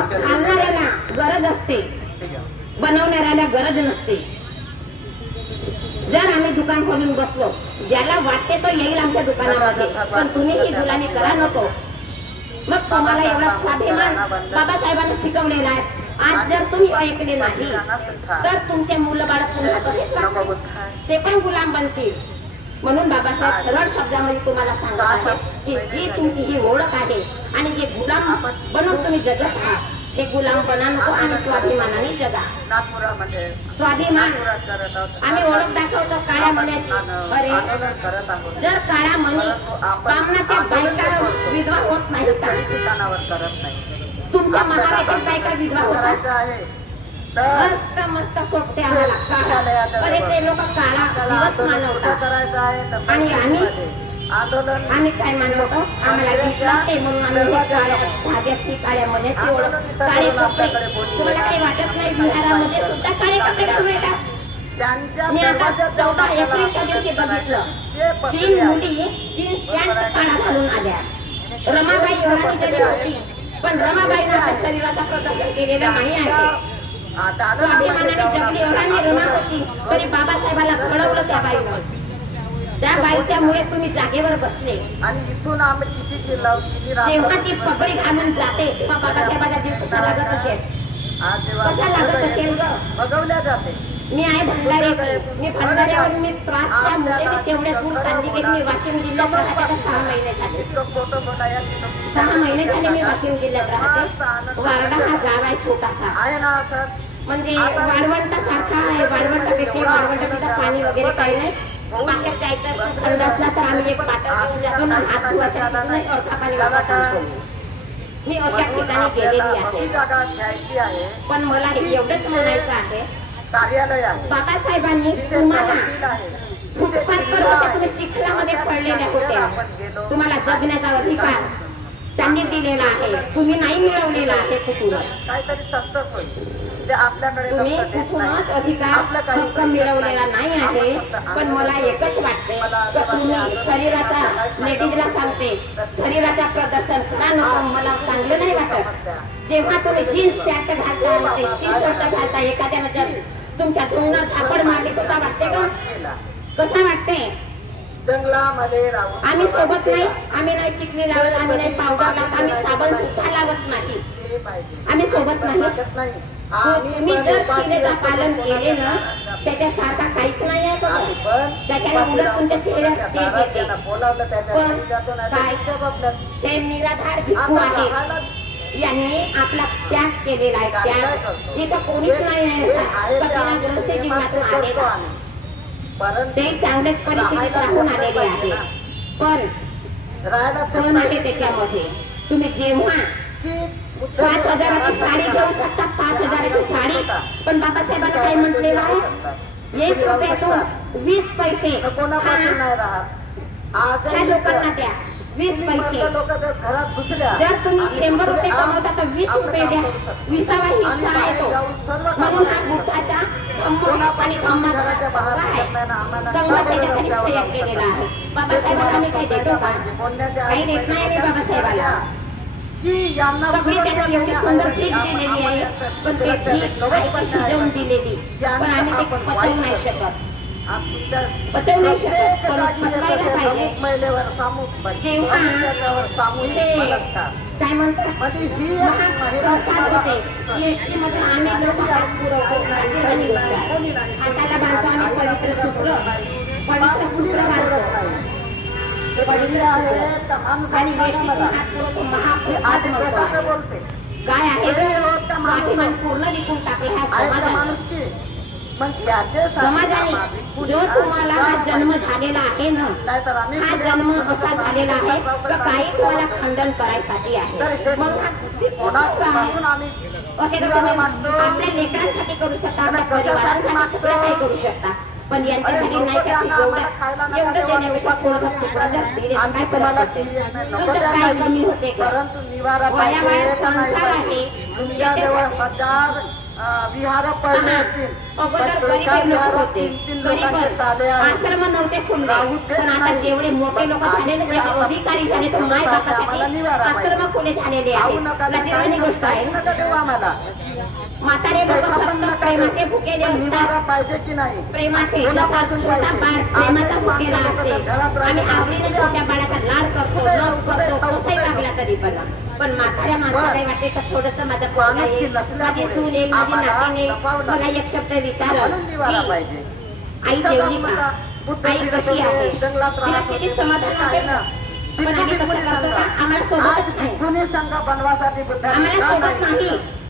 खाणाऱ्याला गरज असते, बनवणाऱ्याला गरज नसते. जर आम्ही दुकान खोलून बसलो, ज्याला वाटते तो येईल आमच्या दुकानामध्ये, पण तुम्ही ही गुलामी करा नको. मग तुम्हाला एवढा स्वाभिमान बाबासाहेबांनी शिकवलेला आहे. आज जर तुम्ही ऐकले नाही तर तुमचे मुलं बाळ पुन्हा तसेच वागतील, ते पण गुलाम बनतील. म्हणून बाबासाहेब सरळ शब्दामध्ये तुम्हाला सांगत आहेत की जी तुमची ही ओळख आहे आणि जे गुलाम बनून तुम्ही जगत आहात, हे गुलाम बना नको आणि स्वाभिमानाने जगा. स्वाभिमान आम्ही ओळख दाखवतो काळ्या मण्याची. अरे जर काळ्या मणी बामणाच्या बायका विधवा होत नाही का? तुमच्या महाराजाच्या बायका विधवा होतात. मस्त मस्त सोडते आम्हाला काळा. अरे ते लोक काळा दिवस मानवतात आणि आम्ही काय मानवतो? आम्हाला गीत लागते म्हणून आम्ही काळ्या धाग्याची काळ्या मण्याची ओळख, काळे कपडे. तुम्हाला काही वाटत नाही बिहारामध्ये सुद्धा काळे कपडे घालून येतात? मी आता 14 एप्रिलच्या दिवशी बघितलं, 3 मुली जीन्स पॅन्ट काळा घालून आल्या. रमाबाई एवढी जरी होती पण रमाबाईनं आपल्या शरीराचा प्रदर्शन केलेला नाही आहे. स्वाभिमानाने जगली एवढी रमा होती तरी बाबासाहेबाला घडवलं त्या बाईनं. त्या बाईच्या मुळे तुम्ही जागेवर बसले. जेव्हा ती पगडी घालून जाते तेव्हा बाबासाहेबाचा जीव कसा लागत असेल? कसा लागत असेल ग? बघवल्या जाते. मी आहे भंडाऱ्याची. मी भंडाऱ्यावरून मी त्रास त्यामुळे मी तेवढ्या दूर चालली गेली. मी वाशिम जिल्ह्यात राहते. आता 6 महिने झाले. 6 महिने झाले मी वाशिम जिल्ह्यात राहते. वारडा हा गाव आहे छोटासा, म्हणजे वाळवंटासारखा आहे. वाळवंटापेक्षा वाळवंट तिथं पाणी वगैरे काही नाही. बाहेर जायचं असतं संडासला तर आम्ही एक पाटा घेऊन जातो ना, हात धुवायसाठी अर्धा पाणी बाबा सांगतो. मी अशा ठिकाणी गेलेली आहे. पण मला एवढंच म्हणायचं आहे, बाबासाहेबांनी तुम्हाला फुटपाथवर तुम्ही चिखलामध्ये पडलेल्या होत्या, तुम्हाला जगण्याचा अधिकार त्यांनी दिलेला आहे. तुम्ही नाही मिळवलेला आहे कुठूनच. तुम्ही कुठूनच अधिकार हक्क मिळवलेला नाही आहे. पण मला एकच वाटते की तुम्ही शरीराचा, लेडीजला सांगते, शरीराचा प्रदर्शन करा नको. मला चांगलं नाही वाटत जेव्हा तुम्ही जीन्स पॅन्ट घालता, टी शर्ट घालता. एखाद्यानं जर तुमच्या ढोंगणात झापड मारली कसा वाटते का? कसा वाटते? आम्ही सोबत नाही, आम्ही नाही टिकली लावत, आम्ही नाही पावडर लावत, आम्ही साबण सुद्धा लावत नाही. आम्ही सोबत नाही. तुम्ही जर शिलेचं पालन केले ना, त्याच्यासारखा काहीच नाही आहे बघा. त्याच्याला उलट तुमच्या चेहऱ्यात तेज येते. पण काय ते निराधार भिक्खू आहे, यांनी आपला त्याग केलेला आहे. त्याग इथं कोणीच नाही आहे कठीणग्रस्त जीवनातून आलेला. ते चांगल्याच परिस्थितीत राहून आलेले आहे. पण आहे त्याच्यामध्ये तुम्ही जेव्हा 5,000ची साडी घेऊ शकता, 5,000ची साडी. पण बाबासाहेबांना काय म्हटलेलं आहे? 1 रुपयातून 20 पैसे ह्या लोकांना द्या. 20 पैसे. जर तुम्ही 100 रुपये कमवता तर 20 रुपये द्या. 20वा हिस्सा आहे तो. म्हणून हा बुद्धाचा धम्म आणि धम्माचा संघ आहे. संघ त्याच्यासाठी तयार केलेला आहे. बाबासाहेबांना आम्ही काही देतो का? काही देत नाही आम्ही बाबासाहेबाला. सगळी त्यांनी एवढी सुंदर भीक दिलेली आहे, पण ते भीक काही शिजवून दिलेली. पण आम्ही ते पचवू नाही शकत. पचवू नाही शकत, पण पचवायला पाहिजे. जेव्हा काय म्हणतात महाप्रसाद होते, एसटी मध्ये आम्ही लोक हात पुरवतो. हाताला बांधतो आम्ही पवित्र सूत्र घालतो. आणि एसटीतून हात पुरवतो, महाप्रसाद म्हणतो. काय आहे स्वाभिमान पूर्ण विकून टाकला ह्या समाजाने. जो तुम्हाला हा जन्म झालेला आहे ना, हा जन्म असा झालेला आहे का काही तुम्हाला खंडन करायसाठी आहे. मग असे तर तुम्ही आपल्या लेकरांसाठी करू शकता, आपल्या परिवारांसाठी सगळं काही करू शकता. पण यांच्यासाठी नाही का? एवढं देण्यापेक्षा थोडासा तुकडा जर दिले काय फरक पडते? तुमचं काय कमी होते का? वाया संसार आहे. विहार पडले असतील. अगोदर गरीब लोक होते, गरीब आश्रम नव्हते खुलले, पण आता जेवढे मोठे लोक झालेले ते अधिकारी झाले तर माय बापासाठी आश्रम खुले झालेले आहेत. लाजिरवाणी गोष्ट आहे. म्हातारे लोक फक्त प्रेमाचे भुकेले असतात, पाहिजे की नाही प्रेमाचे. जसा छोटा बाळ प्रेमाचा भुकेला असते, आम्ही आवडीने छोट्या बाळाचा लाड करतो, लव करतो, कसंही वागला तरी पण म्हाताऱ्या माणसाला वाटते का थोडस माझा पोरगा येईल, माझी सून येईल, माझी नातीन येईल, मला एक शब्द विचारल की आई जेवली का, आई कशी आहे, तिला किती समाधान भेटलं. पण आम्ही कसं करतो का, आम्हाला सोबतच नाही, आम्हाला सोबत नाही.